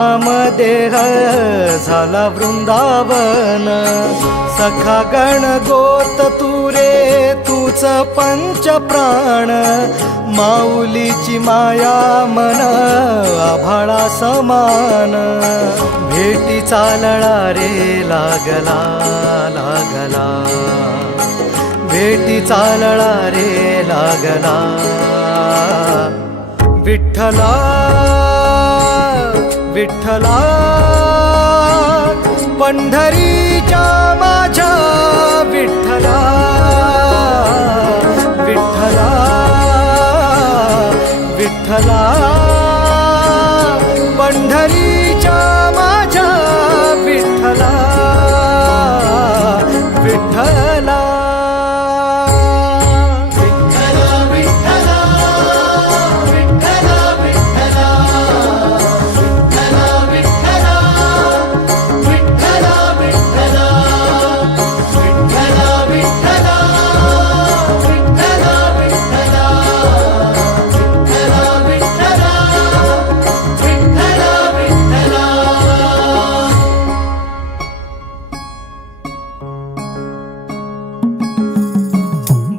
देह झाला वृंदावन, सखा गण गोत तुरे तूच पंच प्राण, माऊलीची माया मन आभाळा समान, भेटी चालळा रे लागला लागला, भेटी चालळा रे लागला, विठ्ठला विठ्ठला पंढरीच्या माझ्या विठ्ठला, विठ्ठला विठ्ठला पंढरीच्या माझ्या विठ्ठला, विठ्ठला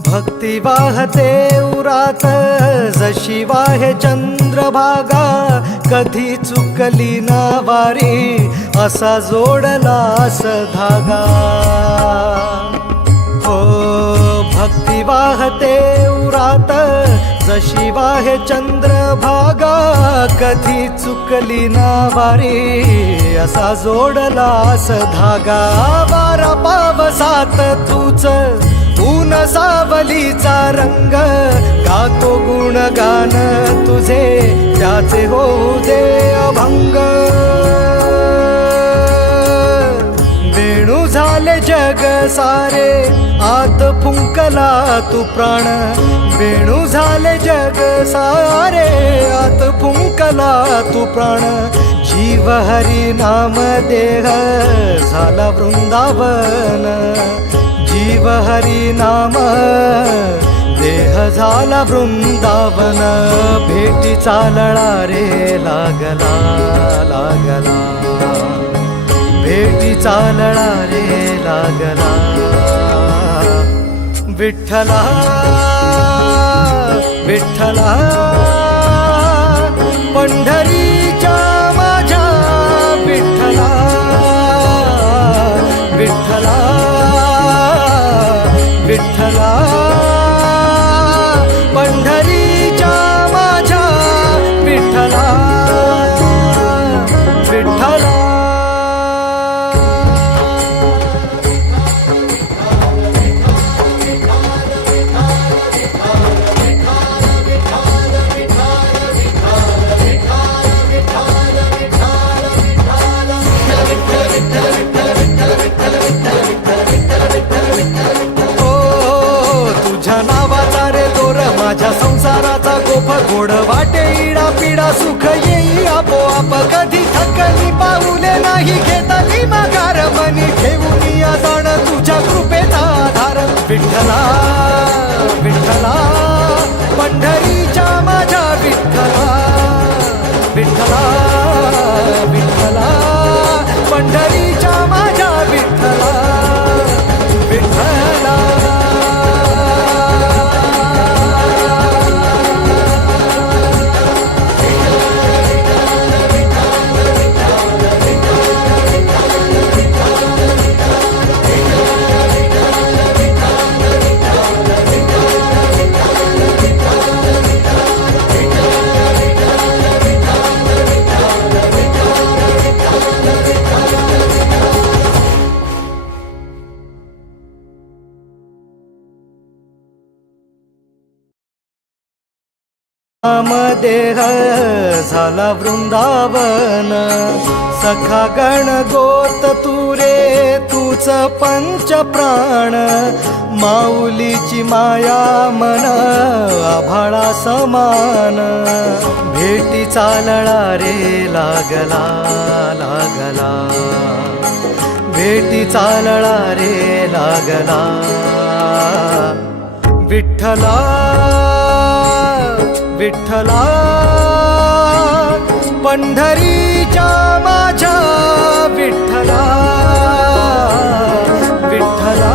भक्ती वाहते उरात जशी वाहे चंद्रभागा, कधी चुकली ना वारी असा जोडलास धागा, हो भक्ती वाहते उरात जशी वाहे चंद्रभागा, कधी चुकली ना वारी असा जोडलास धागा, वारा पावसात तूच ऊन सावलीचा रंग, गातो गुणगान तुझे त्याचे होऊ दे अभंग, वेणू झाले जग सारे आत फुंकला तू प्राण, वेणू झाले जग सारे आत फुंकला तू प्राण, जीव हरी नाम देह झाला वृंदावन, जीव हरी नाम देह झाला वृंदावन, भेटी चालळा रे लागला लागला, भेटी चालळा रे लागला, विठ्ठला विठ्ठला पंढरीच्या माझ्या विठ्ठला, विठ्ठला विठ्ठला पंढरीच्या माझ्या विठ्ठला, विठ्ठला माझ्या संसाराचा गोफ गोड वाटे इडा पिडा, सुख येई आपोआप कधी थकली पाऊले नाही घेतली माघार, मनी ठेवून या जाण तुझ्या कृपेचा आधार, विठ्ठला विठ्ठला पंढरीच्या माझ्या विठ्ठला, विठ्ठला विठ्ठला पंढरीच्या माझ्या विठ्ठला, विठ्ठला देह झाला वृंदावन, सखा गण गोत तुरे तूच पंच प्राण, माऊलीची माया मन आभाळा समान, भेटी चालळा रे लागला लागला, भेटी चालळा रे लागला, विठ्ठला विठ्ठला पंढरीच्या माझ्या विठ्ठला विठ्ठला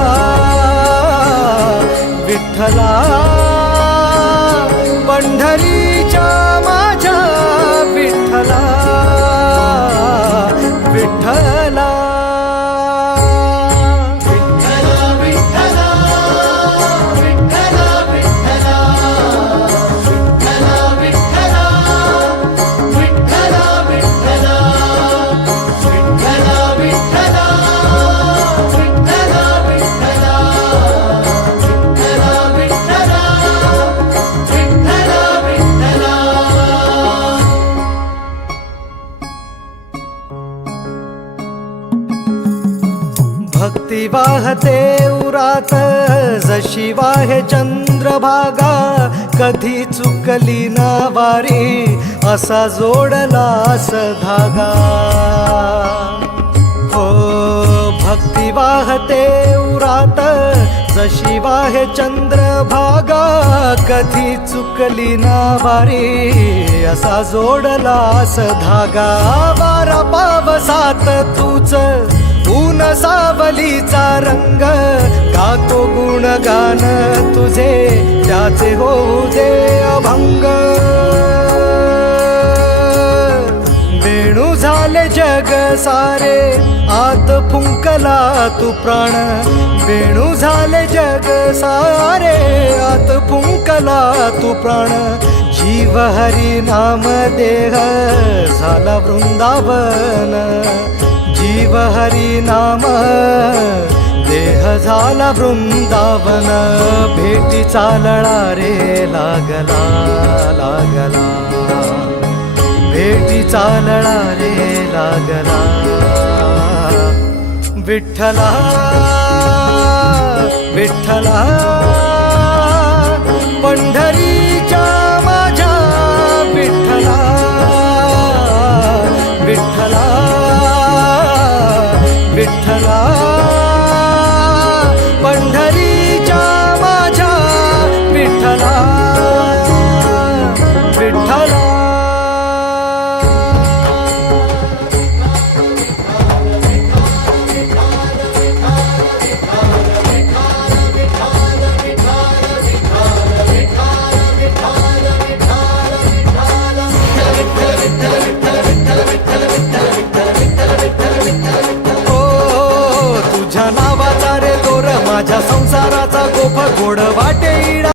विठ्ठला पंढरीच्या माझ्या विठ्ठला विठ्ठला भक्ती वाहते उरात जशी वाहे चंद्रभागा कधी चुकली ना वारी असा जोडलास धागा हो भक्ती वाहते उरात जशी वाहे चंद्रभागा कधी चुकली ना वारी असा जोडलास धागा वारा पावसात तूच ऊन सावलीचा रंग गातो गुणगान तुझे त्याचे होऊ दे अभंग वेणू झाले जग सारे आत फुंकला तू प्राण वेणू झाले जग सारे आत फुंकला तू प्राण जीव हरी नाम देह झाला वृंदावन जीव हरी नाम देह झाला वृंदावन भेटी चालळा रे लागला लागला भेटी चालळा रे लागला विठ्ठला विठ्ठला पंढरी